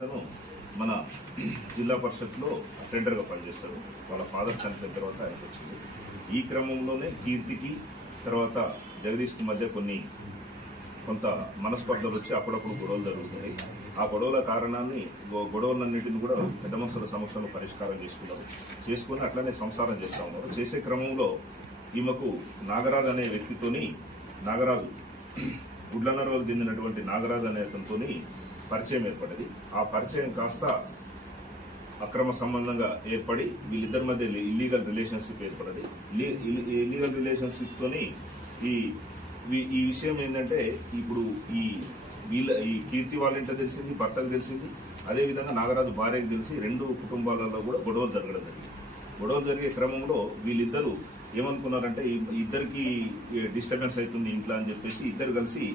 మన జిల్లా పరిషత్లో అటెండర్గా పనిచేస్తారు. వాళ్ళ ఫాదర్ చనిపోయిన తర్వాత ఆయనకు వచ్చింది. ఈ క్రమంలోనే కీర్తికి తర్వాత జగదీష్కి మధ్య కొంత మనస్పర్ధలు వచ్చి అప్పుడప్పుడు గొడవలు జరుగుతాయి. ఆ గొడవల కారణాన్ని గొడవలన్నింటినీ కూడా పెద్ద మనుషుల సమక్షంలో పరిష్కారం చేసుకుని అట్లనే సంసారం చేస్తూ ఉన్నారు. చేసే క్రమంలో ఈమెకు నాగరాజు అనే వ్యక్తితోని నాగరాజు గుడ్లన్నరోలు చెందినటువంటి నాగరాజు అనే అతనితోని పరిచయం ఏర్పడింది. ఆ పరిచయం కాస్త అక్రమ సంబంధంగా ఏర్పడి వీళ్ళిద్దరి మధ్య ఇల్లీగల్ రిలేషన్షిప్ ఏర్పడింది. ఇల్లీగల్ రిలేషన్షిప్ తోని ఈ విషయం ఏంటంటే ఇప్పుడు ఈ కీర్తి వాళ్ళ ఇంట తెలిసింది, భర్తకు తెలిసింది. అదేవిధంగా నాగరాజు భార్యకు తెలిసి రెండు కుటుంబాలలో కూడా గొడవలు జరగడం జరిగింది. గొడవలు జరిగే క్రమంలో వీళ్ళిద్దరూ ఏమనుకున్నారంటే ఇద్దరికి డిస్టర్బెన్స్ అవుతుంది ఇంట్లో అని చెప్పేసి ఇద్దరు కలిసి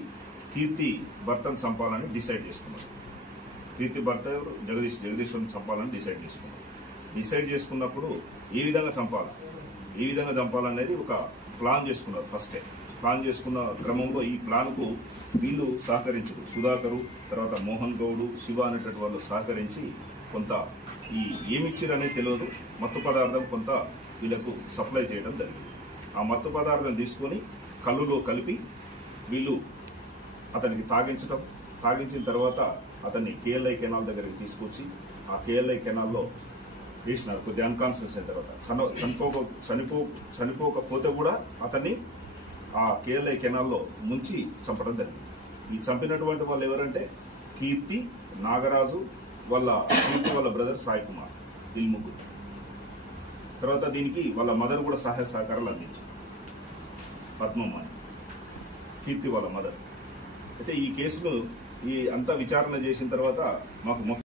కీర్తి భర్తను చంపాలని డిసైడ్ చేసుకున్నారు. కీర్తి భర్త జగదీశ్వరుని చంపాలని డిసైడ్ చేసుకున్నప్పుడు ఏ విధంగా చంపాలనేది ఒక ప్లాన్ చేసుకున్నారు. ఫస్టే ప్లాన్ చేసుకున్న క్రమంలో ఈ ప్లాన్కు వీళ్ళు సహకరించరు. సుధాకరు, తర్వాత మోహన్ గౌడు, శివ అనేటటువంటి వాళ్ళు సహకరించి కొంత ఏమిచ్చిరనేది తెలియదు, మత్తు పదార్థం కొంత వీళ్ళకు సప్లై చేయడం జరిగింది. ఆ మత్తు పదార్థం తీసుకొని కళ్ళులో కలిపి వీళ్ళు అతనికి తాగించిన తర్వాత అతన్ని కేఎల్ఐ కెనాల్ దగ్గరికి తీసుకొచ్చి ఆ కేఎల్ఐ కెనాల్లో వేసినారు. కొద్దిగా అన్కాన్షియస్ అయిన తర్వాత చనిపోకపోతే కూడా అతన్ని ఆ కేఎల్ఐ కెనాల్లో ముంచి చంపడం జరిగింది. ఈ చంపినటువంటి వాళ్ళు ఎవరంటే కీర్తి, నాగరాజు, కీర్తి వాళ్ళ బ్రదర్ సాయి కుమార్, వీళ్ళు ముగ్గురు. తర్వాత దీనికి వాళ్ళ మదర్ కూడా సహాయ సహకారాలు అందించారు, పద్మమ్మ అని, కీర్తి వాళ్ళ మదర్. అయితే ఈ కేసును అంతా విచారణ చేసిన తర్వాత మాకు